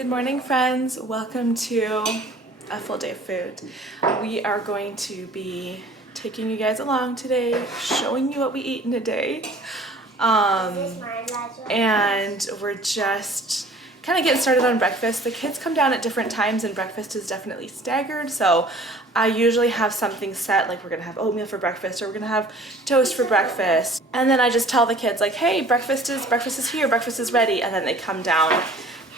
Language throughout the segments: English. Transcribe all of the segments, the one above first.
Good morning, friends. Welcome to a full day of food. We are going to be taking you guys along today, showing you what we eat in a day. And we're just kind of getting started on breakfast. The kids come down at different times and breakfast is definitely staggered. So I usually have something set, like we're gonna have oatmeal for breakfast or we're gonna have toast for breakfast. And then I just tell the kids like, hey, breakfast is here, breakfast is ready. And then they come down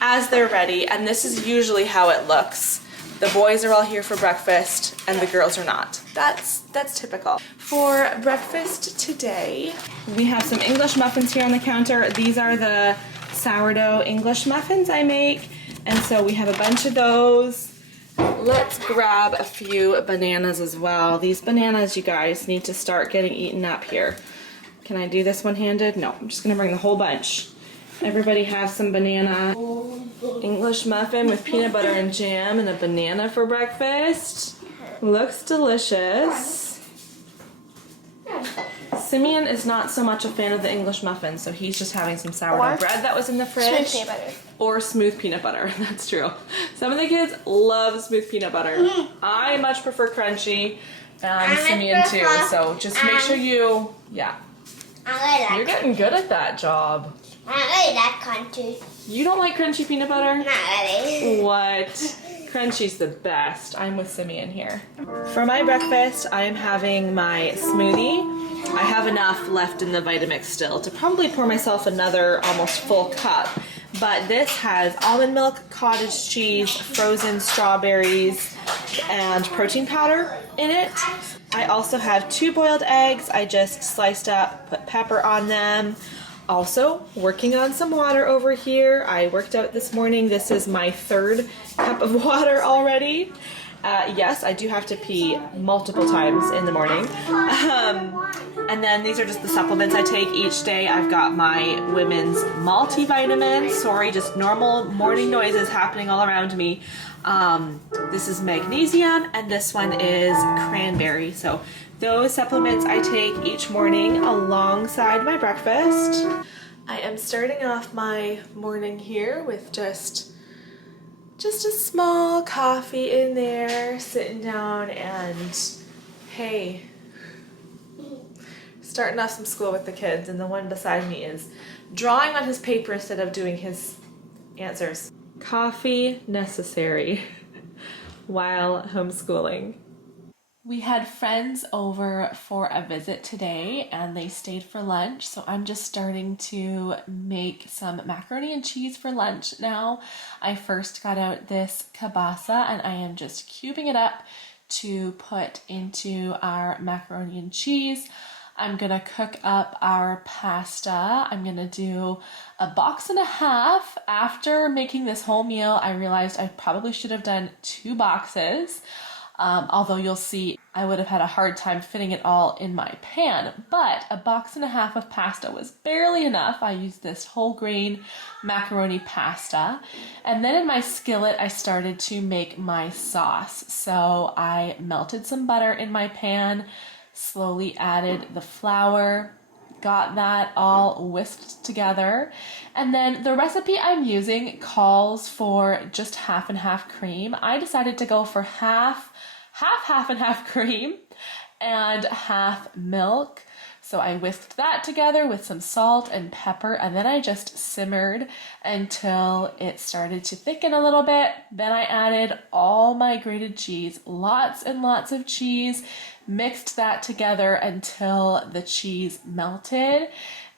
as they're ready. And this is usually how it looks. The boys are all here for breakfast and the girls are not. That's typical. For breakfast today, we have some English muffins here on the counter. These are the sourdough English muffins I make. And so we have a bunch of those. Let's grab a few bananas as well. These bananas, you guys, need to start getting eaten up here. Can I do this one-handed? No, I'm just gonna bring the whole bunch. Everybody have some banana English muffin with peanut butter and jam and a banana for breakfast. Looks delicious. Simeon is not so much a fan of the English muffin, so he's just having some sourdough bread that was in the fridge. Smooth peanut butter. Or smooth peanut butter, that's true. Some of the kids love smooth peanut butter. I much prefer crunchy, Simeon too, so just make sure you, You're getting good at that job. I really like crunchy. You don't like crunchy peanut butter? Not really. What? Crunchy's the best. I'm with Simeon here. For my breakfast, I am having my smoothie. I have enough left in the Vitamix still to probably pour myself another almost full cup. But this has almond milk, cottage cheese, frozen strawberries, and protein powder in it. I also have 2 boiled eggs. I just sliced up, put pepper on them. Also, working on some water over here. I worked out this morning. This is my 3rd cup of water already. Yes, I do have to pee multiple times in the morning. And then these are just the supplements I take each day. I've got my women's multivitamin. Sorry, just normal morning noises happening all around me. This is magnesium and this one is cranberry. So those supplements I take each morning alongside my breakfast. I am starting off my morning here with just a small coffee in there, sitting down and hey, starting off some school with the kids, and the one beside me is drawing on his paper instead of doing his answers. Coffee necessary while homeschooling. We had friends over for a visit today and they stayed for lunch, so I'm just starting to make some macaroni and cheese for lunch now. I first got out this kielbasa and I am just cubing it up to put into our macaroni and cheese. I'm gonna cook up our pasta. I'm gonna do a box and a half. After making this whole meal, I realized I probably should have done 2 boxes. Although you'll see I would have had a hard time fitting it all in my pan, but a box and a half of pasta was barely enough. I used this whole grain macaroni pasta. And then in my skillet, I started to make my sauce. So I melted some butter in my pan, slowly added the flour, got that all whisked together. And then the recipe I'm using calls for just half and half cream. I decided to go for half and half cream and half milk. So I whisked that together with some salt and pepper, and then I just simmered until it started to thicken a little bit. Then I added all my grated cheese, lots and lots of cheese, mixed that together until the cheese melted.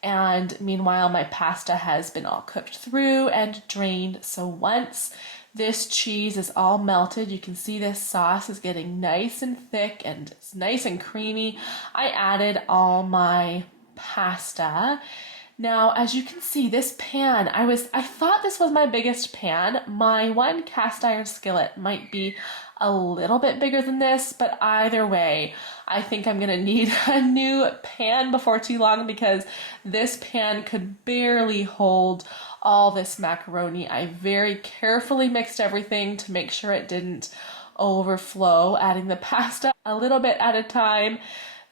And meanwhile, my pasta has been all cooked through and drained. So once this cheese is all melted, you can see this sauce is getting nice and thick and it's nice and creamy. I added all my pasta. Now, as you can see, this pan, I thought this was my biggest pan. My one cast iron skillet might be a little bit bigger than this, but either way, I think I'm gonna need a new pan before too long because this pan could barely hold all this macaroni. I very carefully mixed everything to make sure it didn't overflow, adding the pasta a little bit at a time.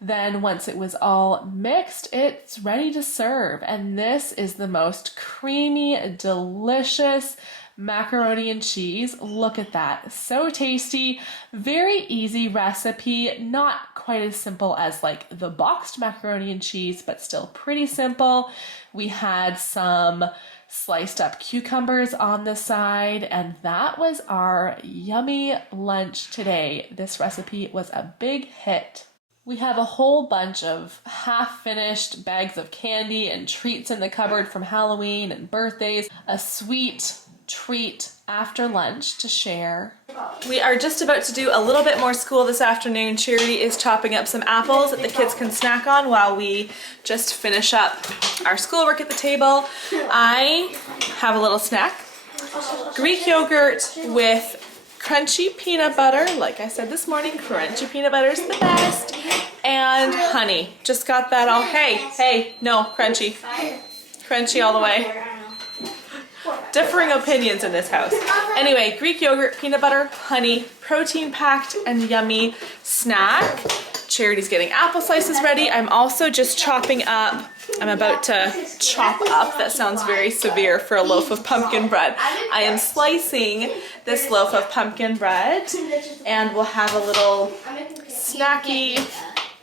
Then once it was all mixed, it's ready to serve. And this is the most creamy, delicious macaroni and cheese. Look at that. So tasty. Very easy recipe. Not quite as simple as like the boxed macaroni and cheese, but still pretty simple. We had some sliced up cucumbers on the side, and that was our yummy lunch today. This recipe was a big hit. We have a whole bunch of half-finished bags of candy and treats in the cupboard from Halloween and birthdays. A sweet treat after lunch to share. We are just about to do a little bit more school this afternoon. Charity is chopping up some apples that the kids can snack on while we just finish up our schoolwork at the table. I have a little snack. Greek yogurt with crunchy peanut butter. Like I said this morning, crunchy peanut butter is the best. And honey. Just got that all. Hey, no, crunchy. Crunchy all the way. Differing opinions in this house. Anyway, Greek yogurt, peanut butter, honey, protein-packed and yummy snack. Charity's getting apple slices ready. I'm also just chopping up. I'm about to chop up. That sounds very severe for a loaf of pumpkin bread. I am slicing this loaf of pumpkin bread, and we'll have a little snacky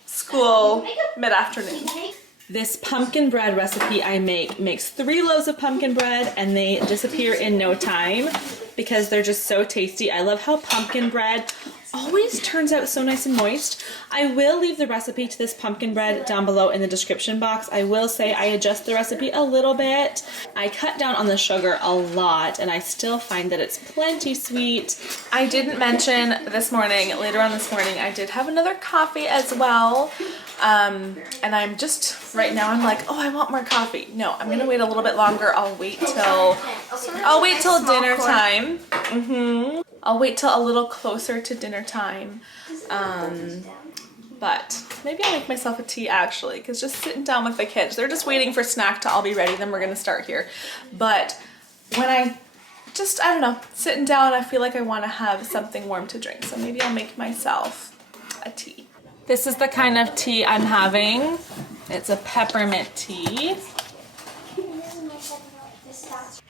school mid-afternoon. This pumpkin bread recipe I make makes 3 loaves of pumpkin bread, and they disappear in no time because they're just so tasty. I love how pumpkin bread always turns out so nice and moist. I will leave the recipe to this pumpkin bread down below in the description box. I will say I adjust the recipe a little bit. I cut down on the sugar a lot, and I still find that it's plenty sweet. I didn't mention this morning, later on this morning, I did have another coffee as well. And I'm just, right now I'm like, oh, I want more coffee. No, I'm gonna wait a little bit longer. I'll wait till dinner time. I'll wait till a little closer to dinner time. But maybe I'll make myself a tea actually, because just sitting down with the kids, they're just waiting for snack to all be ready, then we're gonna start here. But when I don't know, sitting down, I feel like I want to have something warm to drink. So maybe I'll make myself a tea. This is the kind of tea I'm having. It's a peppermint tea.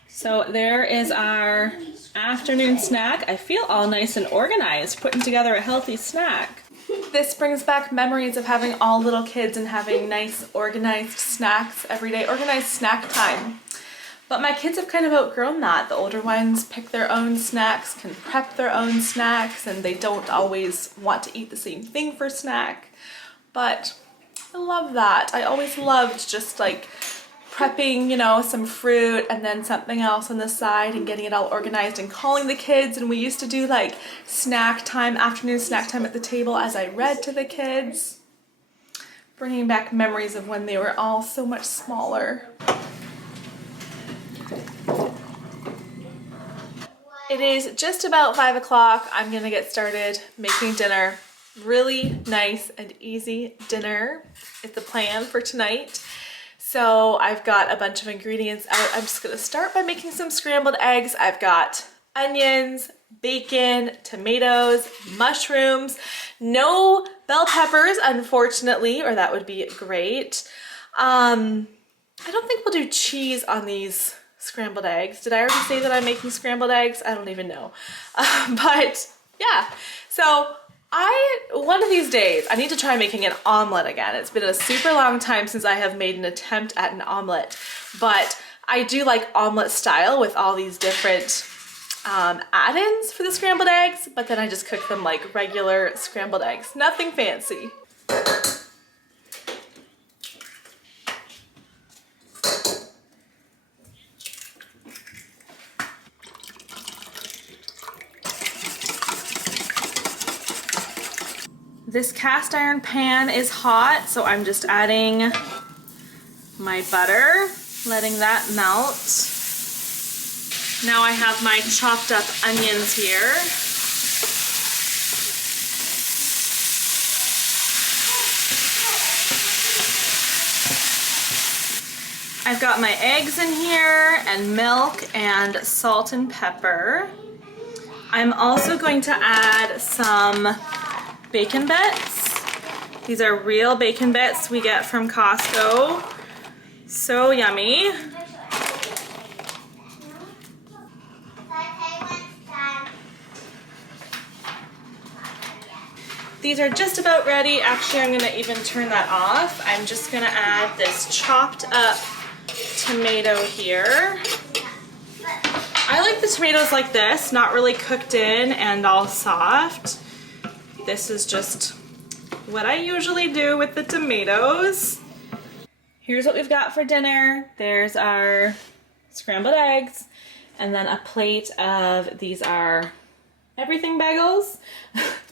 So there is our afternoon snack. I feel all nice and organized, putting together a healthy snack. This brings back memories of having all little kids and having nice organized snacks every day, organized snack time. But my kids have kind of outgrown that. The older ones pick their own snacks, can prep their own snacks, and they don't always want to eat the same thing for snack. But I love that. I always loved just like prepping, you know, some fruit and then something else on the side and getting it all organized and calling the kids. And we used to do like snack time, afternoon snack time at the table as I read to the kids. Bringing back memories of when they were all so much smaller. It is just about 5 o'clock. I'm gonna get started making dinner. Really nice and easy dinner is the plan for tonight. So I've got a bunch of ingredients out. I'm just gonna start by making some scrambled eggs. I've got onions, bacon, tomatoes, mushrooms, no bell peppers, unfortunately, or that would be great. I don't think we'll do cheese on these scrambled eggs. Did I already say that I'm making scrambled eggs? I don't even know. But yeah, so one of these days, I need to try making an omelet again. It's been a super long time since I have made an attempt at an omelet, but I do like omelet style with all these different add-ins for the scrambled eggs, but then I just cook them like regular scrambled eggs. Nothing fancy. This cast iron pan is hot, so I'm just adding my butter, letting that melt. Now I have my chopped up onions here. I've got my eggs in here and milk and salt and pepper. I'm also going to add some bacon bits. These are real bacon bits we get from Costco. So yummy. These are just about ready. Actually, I'm gonna even turn that off. I'm just gonna add this chopped up tomato here. I like the tomatoes like this, not really cooked in and all soft. This is just what I usually do with the tomatoes. Here's what we've got for dinner. There's our scrambled eggs, and then a plate of, these are everything bagels.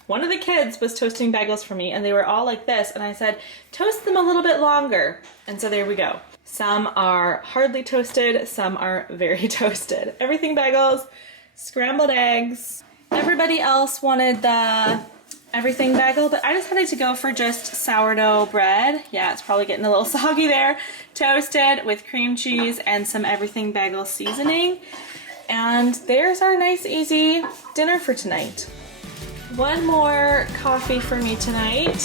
One of the kids was toasting bagels for me and they were all like this, and I said, toast them a little bit longer. And so there we go. Some are hardly toasted, some are very toasted. Everything bagels, scrambled eggs. Everybody else wanted the everything bagel, but I decided to go for just sourdough bread. Yeah, it's probably getting a little soggy there. Toasted with cream cheese and some everything bagel seasoning. And there's our nice, easy dinner for tonight. One more coffee for me tonight.